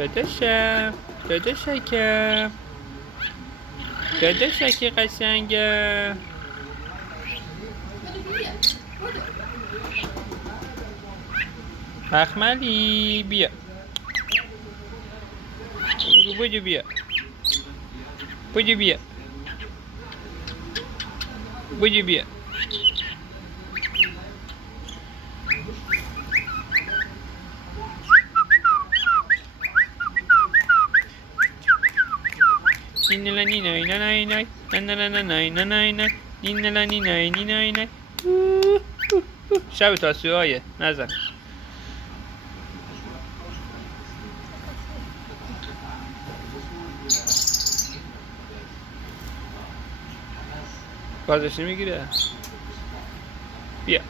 داداشم داداشکم داداشکی قشنگم. مخملی بیا بودو بیا بودو بیا بودو بیا. نینلا نینای نینای نینای نینلا نینای نینای نینای نینلا نینای نینای نینای. شب تاسوعایه نزن. بازش نمیگیره. بیا